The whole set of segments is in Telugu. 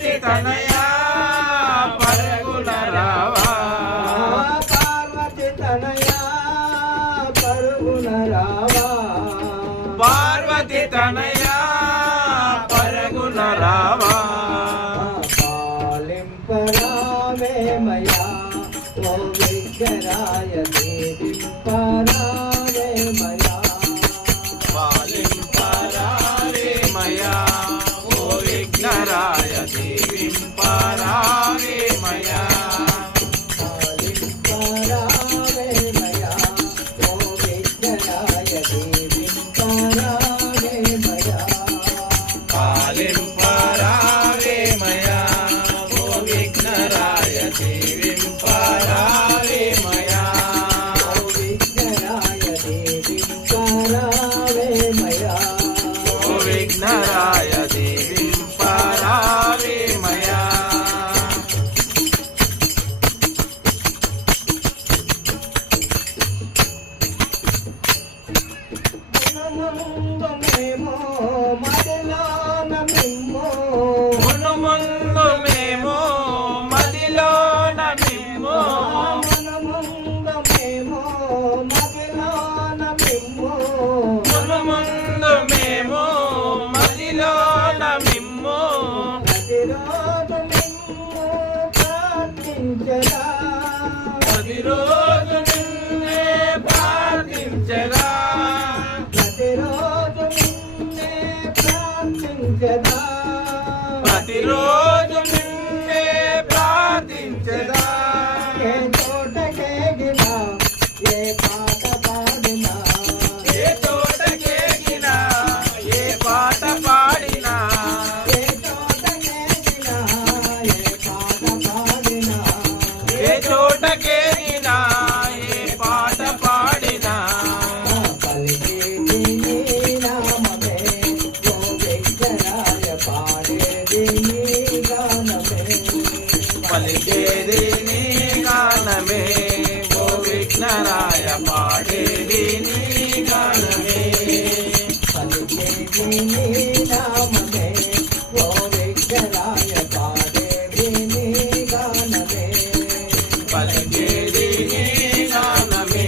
పార్వతి తనయా పరుగున రావా పార్వతి తనయా పరుగున రావా పార్వతి తనయా పరుగున రావా పాలింపరావేమయా ఓ విఘ్నరాయ దేవింపరావేమయా పాలింపరావేమయా ఓ విఘ్నరాయ దేవింపరావేమయా పాలింపరావేమయా ఓ విఘ్నరాయ దేవింపరావేమయా పాలింపరావేమయా ఓ విఘ్నరాయ దేవింపరావేమయా ఓ విఘ్నరాయ దేవింపరావేమయా ఓ విఘ్నరాయ దేవింపరావేమయా మనముందుమేమో మదిలోన మిమ్మో మును ముందు మేము మదిలోన మిమ్ము మనముందుమేమో మదిలోన మిమ్మో మును ముందు మేము మదిలోన మిమ్ము ప్రతిరోజు మిమ్ము ప్రార్థించరా ప్రతిరోజు నిన్నే ప్రార్థించగా ప్రతిరోజు నిన్నే ప్రార్థించరా ప్రతిరోజు నిన్నే ప్రార్థించగా ఏ చోటకేగినా ఏ పాట పాడినా ఏ చోటకేగినా ఏ పాట పాడినా ఏ చోటకేగినా ఏ పాట పాడినా ఏ చోటకేగినా ఏ పాట పాడినా పలికేది నీ నామమే ఓ విఘ్నరాయ పాడేది నీ గానమే పలికేది నీ గానమే ఓ విఘ్నరాయ పాడేది నీ గానమే పలికేది నీ నామమే ఓ విఘ్నరాయ పాడేది నీ గానమే పలికేది నీ గానమే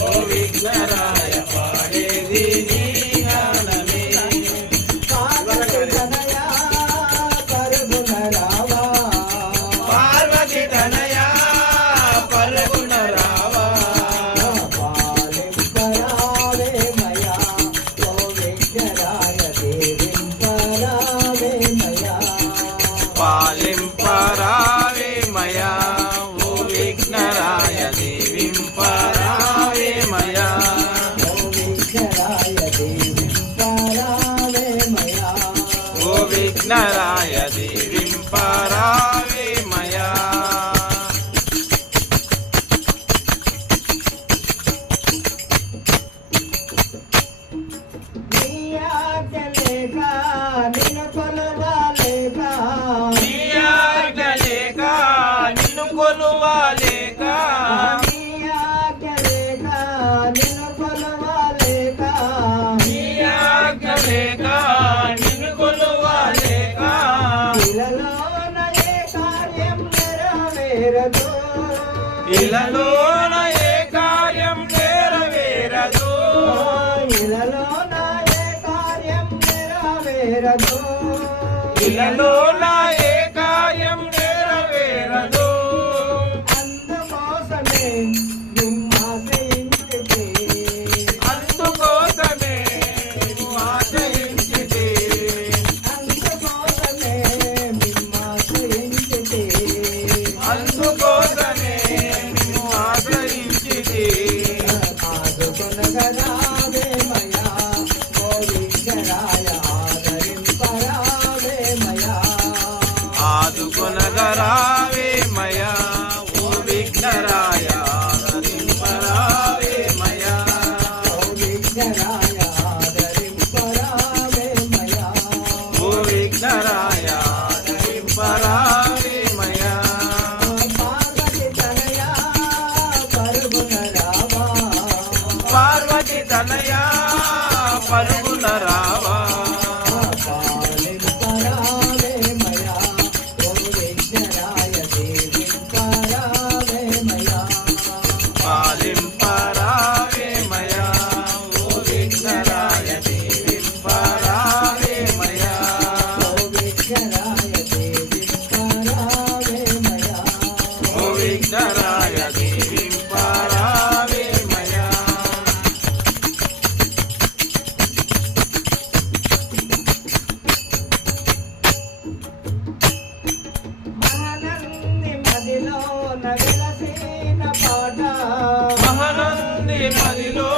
ఓ విఘ్నరాయ పాడేది నీ గానమే పార్వతి తనయా పరుగున రావా పార్వతి తనయా పరుగున రావా పాలింపరావేమయా ఓ విఘ్నరాయ దేవింపరావేమయా పాలింపరావేమయా ఓ విఘ్నరాయ దేవింపరావేమయా ఓ విఘ్నరాయ దేవింపరావేమయా ఓ విఘ్నరాయ దేవింపరావేమయా నీ ఆజ్ఞ లేక నిన్ను కొలవాలేక నీ ఆజ్ఞ లేక నిన్ను కొలువాలేక నీ ఆజ్ఞ లేక నిన్ను కొలవాలేక నీ ఆజ్ఞ లేక నిన్ను కొలువాలేక ఇలలోన ఏ కార్యం నెరవేరదు ఇలలోన ఏ కార్యం నెరవేరదు ఇలలోన ఏ కార్యం నెరవేరదు ఇలలోన ఏ కార్యం నెరవేరదు అందుకోసమే నిమ్మాశయించితే అందుకోసమే నువ్వు ఆశ్రయించితే అందుకోసమే నిమ్మాశయించితే అందుకోసమే నిన్ను ఆశ్రయించితే ఆదుకొనగరావేమయా ఓ విఘ్నరాయ ఆదరింపరావేమయా ఆదుకొనగరావేమయా ఓ విఘ్నరాయ ఆదరింపరావేమయా ఓ విఘ్నరాయ ఆదరింపరావేమయా ఓ విఘ్నరాయ ఆదరింపరావేమయా పార్వతి తనయా పరుగున రావా పార్వతి తనయా పరుగున రావా పాలింపరావేమయా వెలసిన పాట మహనంది మదిలో